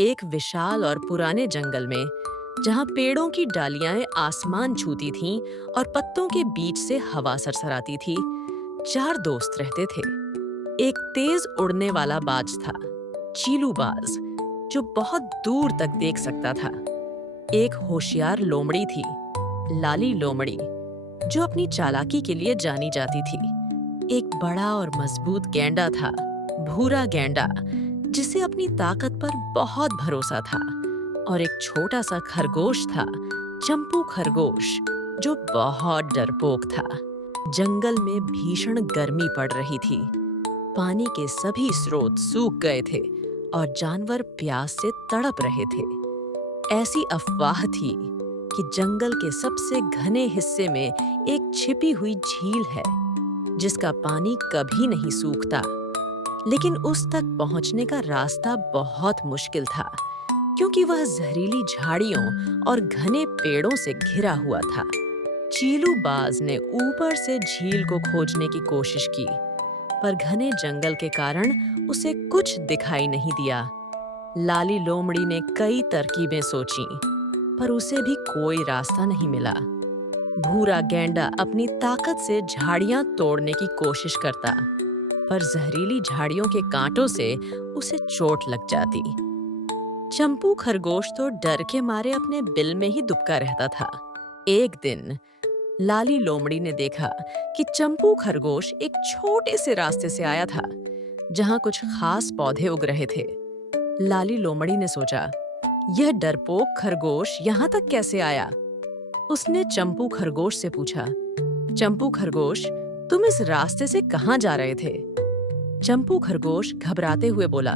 एक विशाल और पुराने जंगल में, जहां पेड़ों की डालियां आसमान छूती थीं और पत्तों के बीच से हवा सरसराती थी, चार दोस्त रहते थे। एक तेज उड़ने वाला बाज था, चीलू बाज, जो बहुत दूर तक देख सकता था। एक होशियार लोमड़ी थी, लाली लोमड़ी, जो अपनी चालाकी के लिए जानी जाती थी। एक बड़ा और मजबूत गैंडा था, भूरा गैंडा, जिसे अपनी ताकत पर बहुत भरोसा था। और एक छोटा सा खरगोश था, चंपू खरगोश, जो बहुत डरपोक था। जंगल में भीषण गर्मी पड़ रही थी। पानी के सभी स्रोत सूख गए थे और जानवर प्यास से तड़प रहे थे। ऐसी अफवाह थी कि जंगल के सबसे घने हिस्से में एक छिपी हुई झील है, जिसका पानी कभी नहीं सूखता। लेकिन उस तक पहुंचने का रास्ता बहुत मुश्किल था, क्योंकि वह जहरीली झाड़ियों और घने पेड़ों से घिरा हुआ था। चीलू बाज ने ऊपर से झील को खोजने की कोशिश की, पर घने जंगल के कारण उसे कुछ दिखाई नहीं दिया। लाली लोमड़ी ने कई तरकीबें सोचीं, पर उसे भी कोई रास्ता नहीं मिला। भूरा गैंडा अपनी ताकत से झाड़ियां तोड़ने की कोशिश करता, पर जहरीली झाड़ियों के कांटों से उसे चोट लग जाती। चंपू खरगोश तो डर के मारे अपने बिल में ही दुबका रहता था। एक दिन लाली लोमड़ी ने देखा कि चंपू खरगोश एक छोटे से रास्ते से आया था, जहां कुछ खास पौधे उग रहे थे। लाली लोमड़ी ने सोचा, यह डरपोक खरगोश यहाँ तक कैसे आया? उसने चंपू खरगोश से पूछा, चंपू खरगोश, तुम इस रास्ते से कहाँ जा रहे थे? चंपू खरगोश घबराते हुए बोला,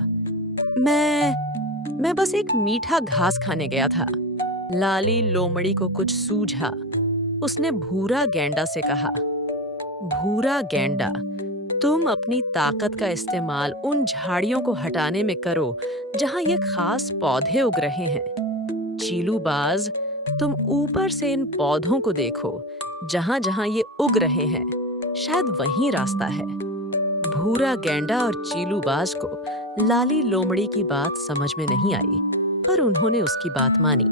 मैं बस एक मीठा घास खाने गया था। लाली लोमड़ी को कुछ सूझा। उसने भूरा गैंडा से कहा, भूरा गैंडा, तुम अपनी ताकत का इस्तेमाल उन झाड़ियों को हटाने में करो जहां ये खास पौधे उग रहे हैं। चीलू बाज, तुम ऊपर से इन पौधों को देखो, जहां जहां ये उग रहे हैं, शायद वहीं रास्ता है। भूरा गैंडा और चीलू बाज को लाली लोमड़ी की बात समझ में नहीं आई, पर उन्होंने उसकी बात मानी।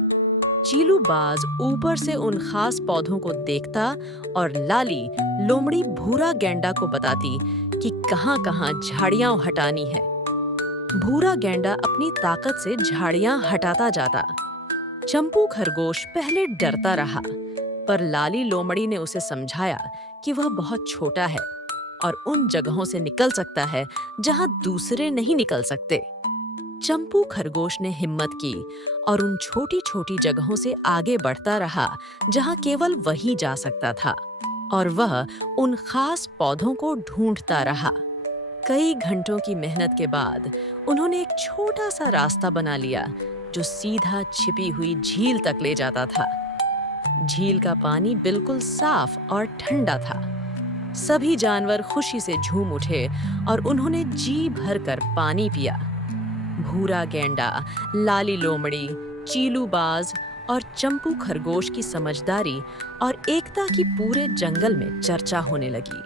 चीलू बाज ऊपर से उन खास पौधों को देखता और लाली लोमड़ी भूरा गैंडा को बताती कि कहां-कहां झाड़ियां हटानी है। भूरा गैंडा अपनी ताकत से झाड़ियां हटाता जाता। चंपू खरगोश पहले डरता रहा, पर लाली लोमड़ी ने उसे समझाया कि वह बहुत छोटा है और उन जगहों से निकल सकता है जहां दूसरे नहीं निकल सकते। चंपू खरगोश ने हिम्मत की और उन छोटी-छोटी जगहों से आगे बढ़ता रहा जहां केवल वही जा सकता था, और वह उन खास पौधों को ढूंढता रहा। कई घंटों की मेहनत के बाद उन्होंने एक छोटा सा रास्ता बना लिया, जो सीधा छिपी हुई झील तक ले जाता था। झील का पानी बिल्कुल साफ और ठंडा था। सभी जानवर खुशी से झूम उठे और उन्होंने जी भरकर पानी पिया। भूरा गैंडा, लाली लोमड़ी, चीलू बाज और चंपू खरगोश की समझदारी और एकता की पूरे जंगल में चर्चा होने लगी।